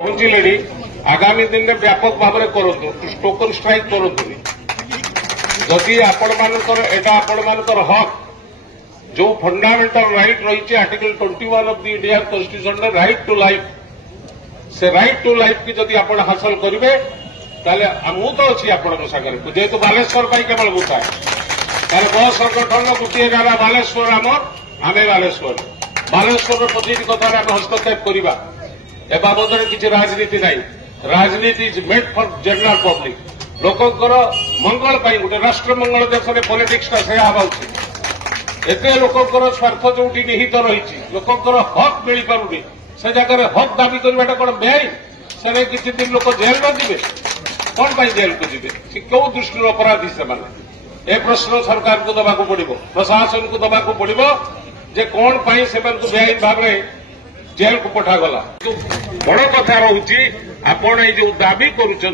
पहुंचले आगामी दिन में व्यापक भाव में करूँ टोकन स्ट्राइक करूँ जदि आपण हक जो फंडामेंटल राइट रही article 21 of the Indian constitution right to life से राइट टू लाइफ की जदि आपण हासिल करेंगे मु तो अच्छी आपण सागर जेहेतु बालेश्वर केवल बुता है बह संगठन गोटे गाँव बालेश्वर आम बालेश्वर प्रतिनिधि कथार आम हस्तक्षेप करवा ए बाबद किसी राजनीति नहीं राजनीति is made for general public लोकंर मंगल गोटे राष्ट्र मंगल देश में पॉलिटिक्स एत लोकंर स्वार्थ जो निहित रही लोकंर हक मिल पारुनी से जगह हक दाबी करवाटा कौन बेआईन से किसी दिन लोक जेल न जीवे कौन पर जेल को जीवे क्यों दृष्टि अपराधी से ए प्रश्न सरकार को दबाक पड़ो प्रशासन को दबाक पड़ो जे कौन से बेआईन भाव में जेल को पठागला बड़ कथा रोचे आपण जो दाबी करुंच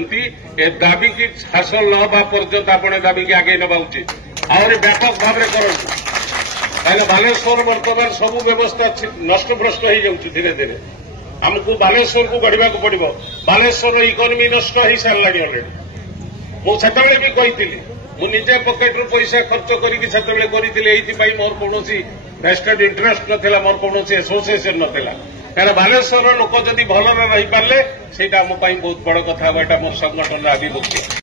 दाबी की हासिल न होगा पर्यंत आपण दाबी की आगे नवा उचित आहरी व्यापक भाव में करूँ बालेश्वर बर्तमान सब व्यवस्था नष्टभ्रष्ट हो जाऊँ धीरे धीरे आमको बालेश्वर को गढ़ा पड़ो बालेश्वर इकोनोमी नष्ट हो सारा अलरेडी मुझे भी कही मुझे पकेट्रु पैसा खर्च करी मोर कौन वेस्टेड इंटरेस्ट नाला मोर कौन एसोसिएशन नाला क्या बालेश्वर लोक जदि भल रही पारे से बहुत बड़ कथा मोर संगठन आभिमुख्य।